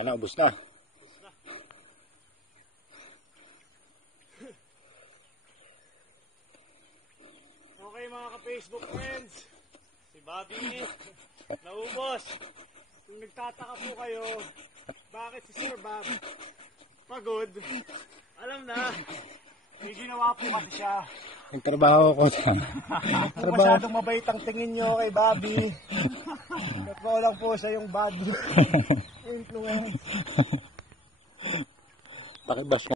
Wala na, ubos na. Okay mga ka-Facebook friends, si Bobby naubos. Kung nagtataka po kayo, bakit si Sir Bob pagod, alam na, may ginawa po kasi siya. Nagtrabaho ko. Kung masyadong mabait ang tingin nyo kay Bobby, totoo lang po siya yung bad influence. Pakibas